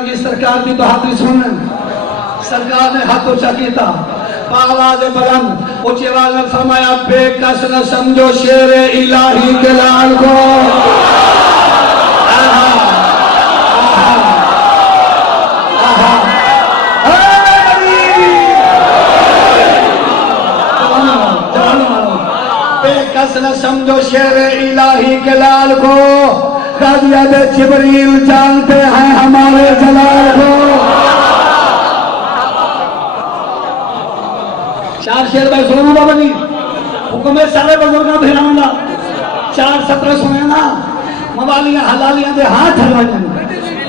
की सरकार की बहादुरी सुन। सरकार ने हाथ ऊंचा किया, आवाज बुलंद ऊंची आवाज में फरमाया, बेकस न समझो शेर इलाही के लाल को। बेकस न समझो शेर इलाही के लाल को, गाजियाद जिब्रील जानते हैं हमारे जलाल को। चार शेर भाई सुनो बाबा जी, हुक्म सारे बुजुर्ग भिड़ाऊंगा। 4:17 सुने ना, मवालियां हलालियां दे हाथ हलवाइयां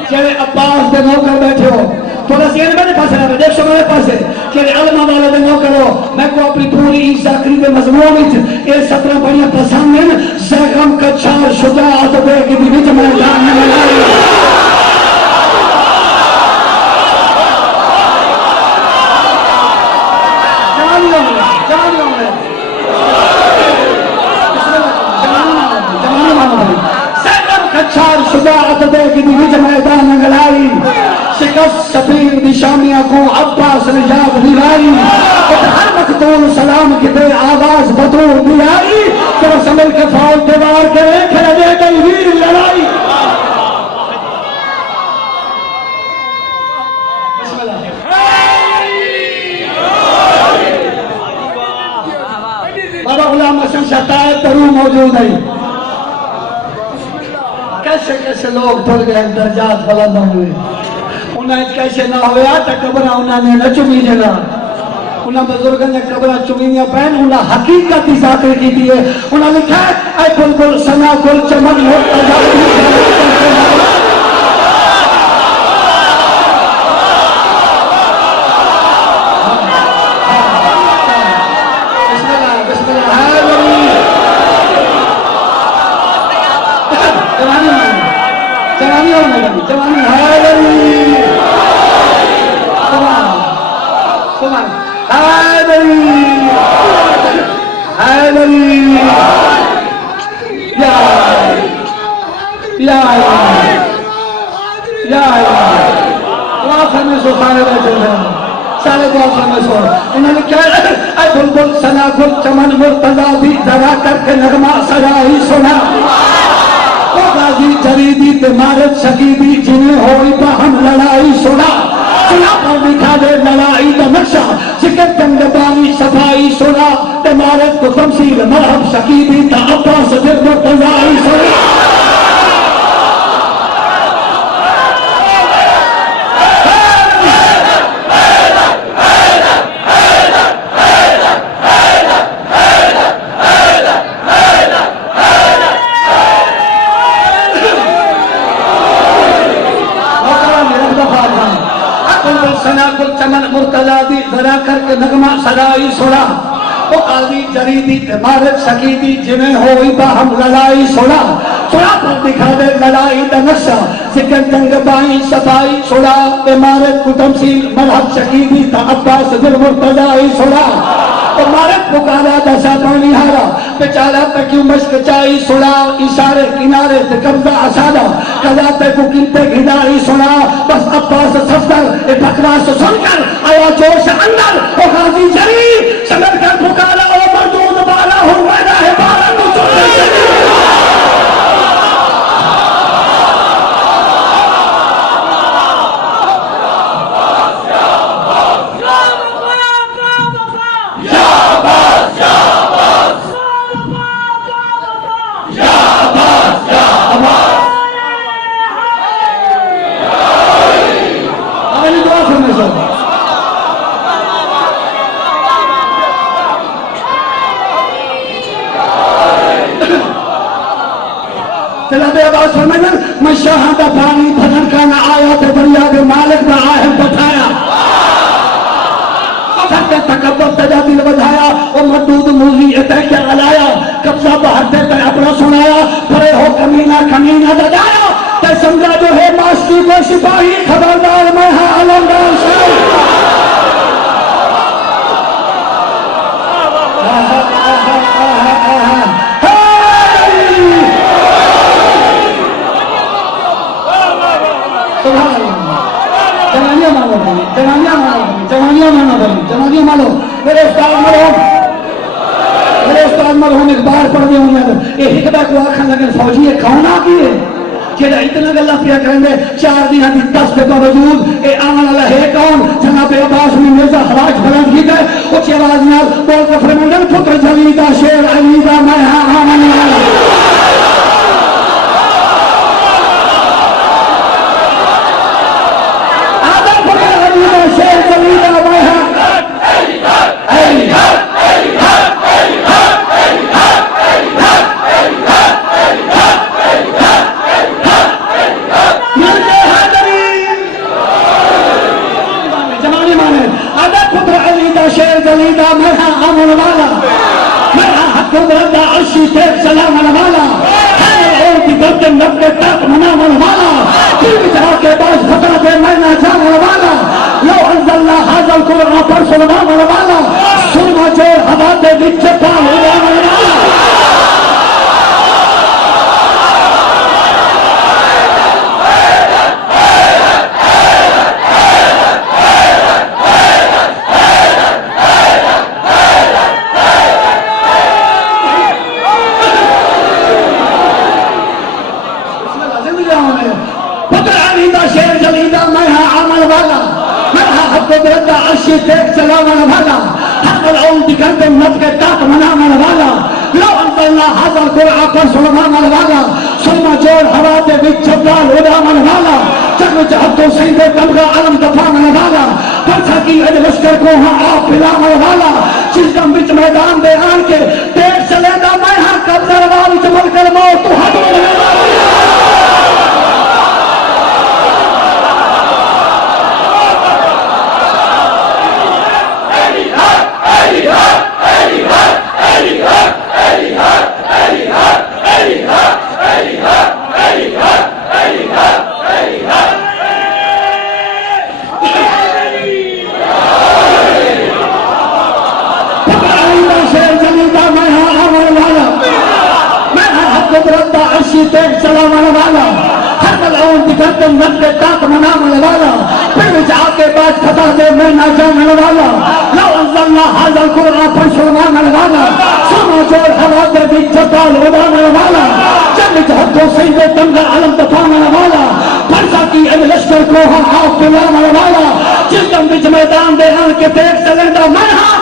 जेड़े अब्बास दे नौकर बैठे हो, थोड़ा शेर मेरे पास रहे, देखो मेरे पास जेड़े अलमा वाले दे नौकर हो। मैं को अपनी पूरी ज़ाकरी दे मजमून विच ये 17 बढ़िया पसंद है। ज़ैगम कच्छार शुजाअत बेग दी विच मैदान में लगाई। चार शुजाअत देगी विच मैदान गलाई, शिकस्त सफीर निशानियां को अब्बास ने याद दिलाई। हर मखतूम सलाम की दे आवाज बतूर दिलाई, तो समझ के फौज दीवार के खेले गई वीर लड़ाई। बाबा गुलाम हसन शताए तरू मौजूद है। कैसे कैसे लोग टुर गए, दर्जात बुलंद हुए। उन्हें कैसे ना होया तो कब्र उन्होंने न चुमी जना, उन्हें बुजुर्ग ने कब्र चुमिया पैन, उन्हें हकीकत की जाकर की थी। उन्हें लिखा है ऐ बुलबुल सना गुल चमन जवानी हैदरी हैदरी हैदरी या या या में सो सारे बैठे हैं, सारे में सो। उन्होंने क्या है, बुलबुल सना गुल चमन मुर्तजा भी जरा करके नगमा सजा ही सुना। गाजी जरीदी तिमारत शकीदी जिन्हें होई हम लड़ाई सुना। सुना पर दिखा दे लड़ाई का नक्शा, सिकत गंगबानी सफाई सुना। तिमारत को तमसील मरहब शकीदी का अब्बास दिल मुर्तजाई सुना। चमन मुर्तजा दी जरा करके नगमा सदाई सुना। वो काजी जरीदी तिमारत शकीदी जिन्हें होई हम लड़ाई सुना। सुना पर दिखा दे लड़ाई का नक्शा, जिक्र जंग बाई सफाई सुना। तिमारत को तमसील मरहब शकीदी का अब्बास दिल मुर्तजाई सुना। तिमारत पुकारा दशा पानी हारा, बेचारा पे क्यों मश्क चाई सुना। इशारे किनारे से कब्जा असादा, कजा पे को किनते घिनाई सुना। बस अब्बास सफदर ये बकवास सुनकर आया जोश अंदर। ओ गाजी जरी समझ कर पुकारा, ओ मर्दूद बाला हो मैदा है बाला को मैं शहादा पानी भरन का न आया तो दरिया के मालिक का आहम बताया। तकब्बुर तजा दिल बधाया, वो मदूद मूली इतने क्या अलाया। कब्जा बहरते पे अपना सुनाया, परे हो कमीना कमीना दजाया। ते समझा जो है मास्की को सिपाही, खबरदार मैं हाँ अलमदार शाह। सुभान अल्लाह। जवानियां मानो भाई, जवानियां मानो भाई, जवानियां मानो भाई, जवानियां मानो। मेरे उस्ताद मरहूम इकबाल पढ़ते होंगे ये हिकदा को आखन लगे फौजी ये कौन आ गई है जेड़ा इतना गल्ला पिया करेंगे 4 दिन की 10 के बावजूद ये आने वाला है कौन जनाब अब्बास में मिर्जा हराज बुलंद की गए उच्च आवाज नाल बोल के फरमांदे पुत्र जली दा शेर अली दा मैं हां आने वाला आदम पुत्र अली दा शेर जली दा मैं हां अली शेर जलीदा मेरा अमन वाला मेरा हुकूमत दा अर्शी पे सलाम वाला है और की गर्दन नब्बे तक मनावन वाला दिल जाके बाज फटा दे मैं ना जाने वाला लो अंजल्ला हाजल कुरान पर सुनावन वाला सुरमा जो हवा दे विच पाल उड़ावन वाला अर्शी देख चलावन वाला हर औल दिखते नफ के ताक मनावन वाला लो अंजल्ला हाजल कुरान पर सुनावन वाला सुरमा जोर हवा दे विच पाल उड़ावन वाला जग विच हत्थों सईदे तमगा अलम दफावन वाला परसा की अज लश्कर को हां आप पिलावन वाला जिसदम विच मैदान दे आन के देख चलेगा मैं हां कब्र वाल विच मलकर मौत तो हट चलावन वाला हर औल दिखते नफ के ताक मनावन वाला फिर जाके बात फटा दे मैं ना जाने वाला लो अंजल्ला हाजल कुरान पर सुनावन वाला सुनो जोर हवा दे विच पाल उड़ावन वाला जग हत्थों सईदे तमगा अलम दफावन वाला फरसा की अज लश्कर को हां आप पिलावन वाला जिसदम विच मैदान दे आन के देख चलेंदा मैं हां